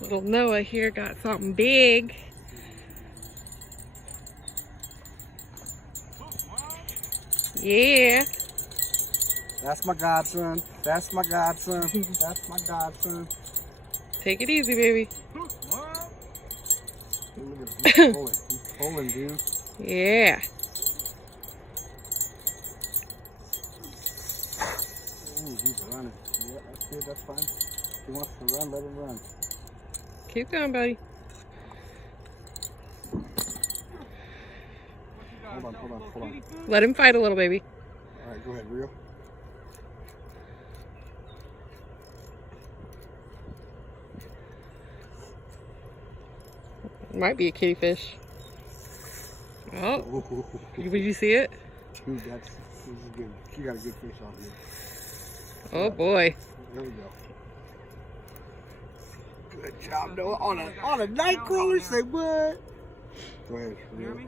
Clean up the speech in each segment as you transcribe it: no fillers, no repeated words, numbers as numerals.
Little Noah here got something big. Yeah. That's my godson. That's my godson. That's my godson. Take it easy, baby. Look at him. He's pulling, dude. Yeah. Ooh, he's running. Yeah, that's good. That's fine. If he wants to run, let him run. Keep going, buddy. Hold on. Let him fight a little, baby. All right, go ahead, reel. Might be a kitty fish. Oh, did you see it? Dude, this is good. You got a good fish on here. Oh boy. There we go. Good job, Noah. On a night crawler, say what? Go ahead, reel. I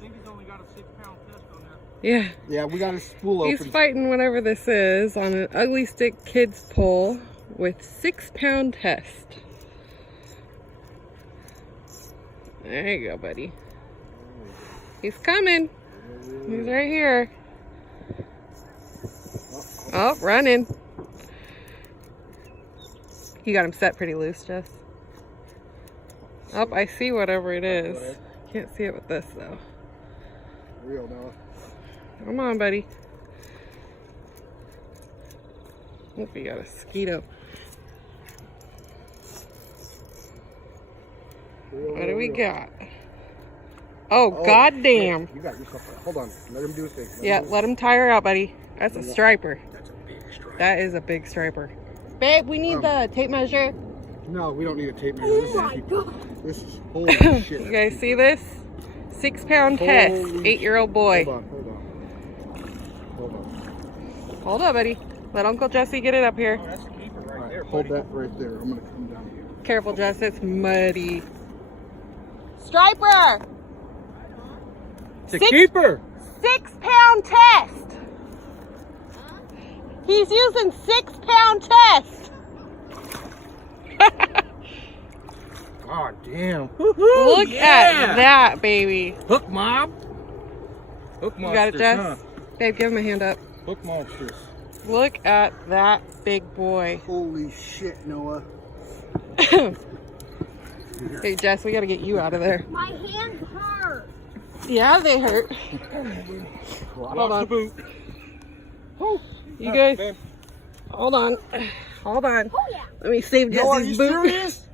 think he's only got a 6-pound test on there. Yeah. Yeah, we got his spool open. He's fighting whatever this is on an Ugly Stick Kids pole with 6-pound test. There you go, buddy. He's coming. He's right here. Oh, running. You got him set pretty loose, Jess. Oh, I see whatever it is. Can't see it with this, though. Real, Noah. Come on, buddy. Hope you got a mosquito. What do we got? Oh, goddamn. You got yourself a, hold on. Let him do his thing. Let him tie her out, buddy. That's a striper. That's a big striper. That is a big striper. Babe, we need the tape measure. No, we don't need a tape measure. Oh my God. This is holy shit. You guys see this? 6-pound test. 8-year-old boy. Hold on. Hold on, buddy. Let Uncle Jesse get it up here. Oh, that's a keeper right Right, there. hold that right there. I'm going to come down here. Careful, Jess. It's muddy. Striper! It's a keeper. 6-pound test. He's using 6-pound test. God damn. Look at that, baby. Hook mob. Hook monsters. You got it, Jess? Huh? Babe, give him a hand up. Hook monsters. Look at that big boy. Holy shit, Noah. Hey, Jess, we got to get you out of there. My hands hurt. Yeah, they hurt. Hold on. Boot. Oh, you guys, Babe. hold on. Hold on. Oh yeah. Let me save Yo, are you Jesse's boot. serious?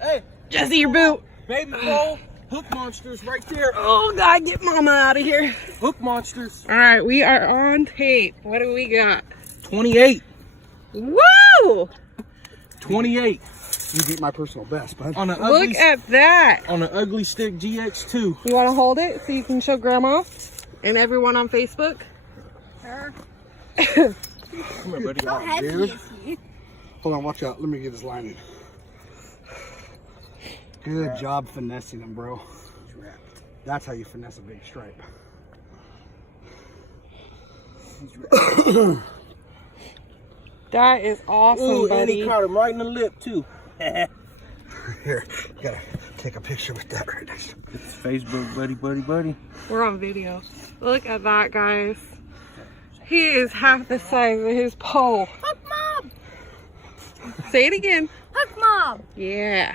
Hey, Jesse, your boot. baby bowl. Hook monsters right there. Oh, God, get Mama out of here. Hook monsters. All right, we are on tape. What do we got? 28. Woo! 28. You beat my personal best, bud. On an Look ugly, at that. on an Ugly Stick GX2. You want to hold it so you can show Grandma and everyone on Facebook? Sure. Come here, buddy. How heavy dude. is he? Hold on, watch out. Let me get his line in. Good job finessing him, bro. That's how you finesse a big stripe. That is awesome, Ooh, and buddy. he caught him right in the lip, too. Here, you gotta take a picture with that right next to him. It's Facebook, buddy. We're on video. Look at that, guys. He is half the size of his pole. Hook Mom! Say it again. Hook Mom! Yeah.